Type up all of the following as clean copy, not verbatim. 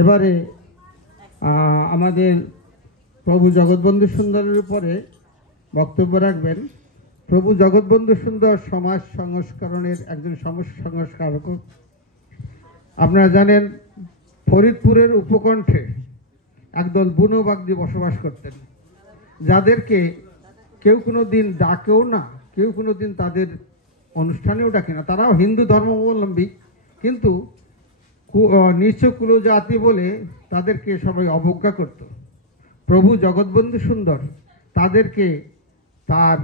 এবারে আমাদের প্রভু জগৎবন্ধু সুন্দরের উপরে বক্তব্য রাখবেন প্রভু জগৎবন্ধু সুন্দর সমাজ সংস্করণের একজন সমাজ সংস্কারক। আপনারা জানেন ফরিদপুরের উপকণ্ঠে একদল বুনো বাগদি বসবাস করতেন, যাদেরকে কেউ কোনো দিন ডাকেও না, কেউ কোনো দিন তাদের অনুষ্ঠানেও ডাকে না। তারাও হিন্দু ধর্মাবলম্বী, কিন্তু নিচ কুল জাতি বলে তাদেরকে সবাই অবজ্ঞা করত। প্রভু জগৎবন্ধু সুন্দর তাদেরকে তার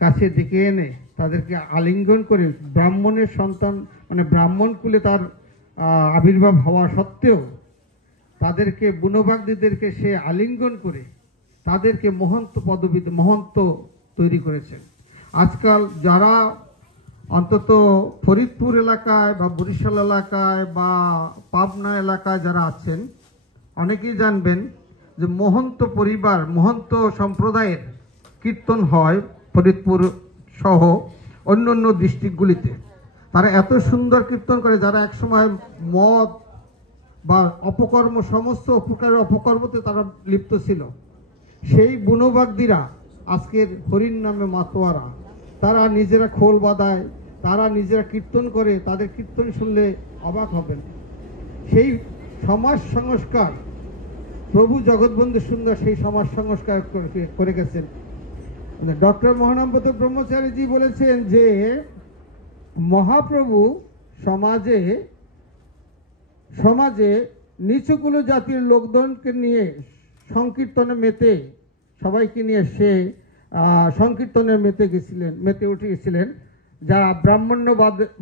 কাছে ডেকে এনে তাদেরকে আলিঙ্গন করে, ব্রাহ্মণের সন্তান মানে ব্রাহ্মণ কুলে তার আবির্ভাব হওয়া সত্ত্বেও তাদেরকে বুনোবাগদিদেরকে সে আলিঙ্গন করে তাদেরকে মহন্ত পদবী মহন্ত তৈরি করেছেন। আজকাল যারা অন্তত ফরিদপুর এলাকায় বা বরিশাল এলাকায় বা পাবনা এলাকায় যারা আছেন, অনেকেই জানবেন যে মহন্ত পরিবার মহন্ত সম্প্রদায়ের কীর্তন হয় ফরিদপুর সহ অন্য অন্য ডিস্ট্রিক্টগুলিতে। তারা এত সুন্দর কীর্তন করে, যারা একসময় মদ বা অপকর্ম সমস্ত প্রকারের অপকর্মতে তারা লিপ্ত ছিল, সেই বুনোবাগদিরা আজকের হরিণ নামে মাতোয়ারা। তারা নিজেরা খোল বাঁধায়, তারা নিজেরা কীর্তন করে, তাদের কীর্তন শুনলে অবাক হবেন। সেই সমাজ সংস্কার প্রভু জগৎবন্ধু সুন্দর সেই সমাজ সংস্কার করে গেছেন। ডক্টর মহানম্বত ব্রহ্মচারীজি বলেছেন যে মহাপ্রভু সমাজে সমাজে নিচুকুলো জাতির লোকজনকে নিয়ে সংকীর্তনে মেতে, সবাইকে নিয়ে সে সংকীর্তনে মেতে উঠে গেছিলেন, যা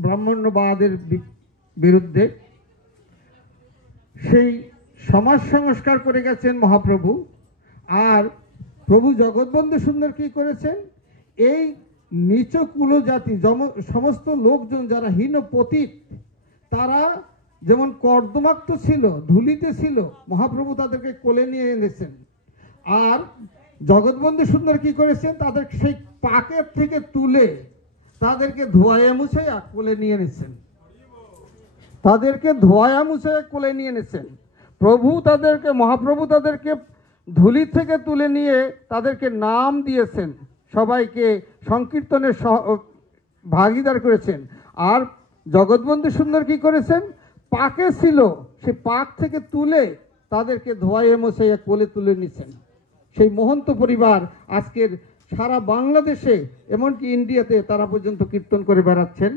ব্রাহ্মণ্যবাদের বিরুদ্ধে। সেই সমাজ সংস্কার করে গেছেন মহাপ্রভু। আর প্রভু জগৎবন্ধু সুন্দর কি করেছেন, এই নিচ কুলো জাতি সমস্ত লোকজন যারা হীন পতিত, তারা যেমন কর্দমাক্ত ছিল, ধুলিতে ছিল, মহাপ্রভু তাদেরকে কোলে নিয়ে এনেছেন। আর জগৎবন্ধু সুন্দর কি করেছেন, তাদের সেই পাকের থেকে তুলে তাদেরকে ধোয়া মুছে কোলে নিয়ে এনেছেন, তাদেরকে ধোয়া মুছে কোলে নিয়ে এনেছেন। মহাপ্রভু তাদেরকে ধুলি থেকে তুলে নিয়ে তাদেরকে নাম দিয়েছেন, সবাইকে সংকীর্তনের ভাগীদার করেছেন। আর জগৎবন্ধু সুন্দর কি করেছেন, পাকে ছিল, সে পাক থেকে তুলে তাদেরকে ধোয়ায়ে মুছে কোলে তুলে নিছেন। সেই মহন্ত পরিবার আজকের সারা বাংলাদেশে এমনকি ইন্ডিয়াতে তারা পর্যন্ত কীর্তন করে বেড়াচ্ছেন।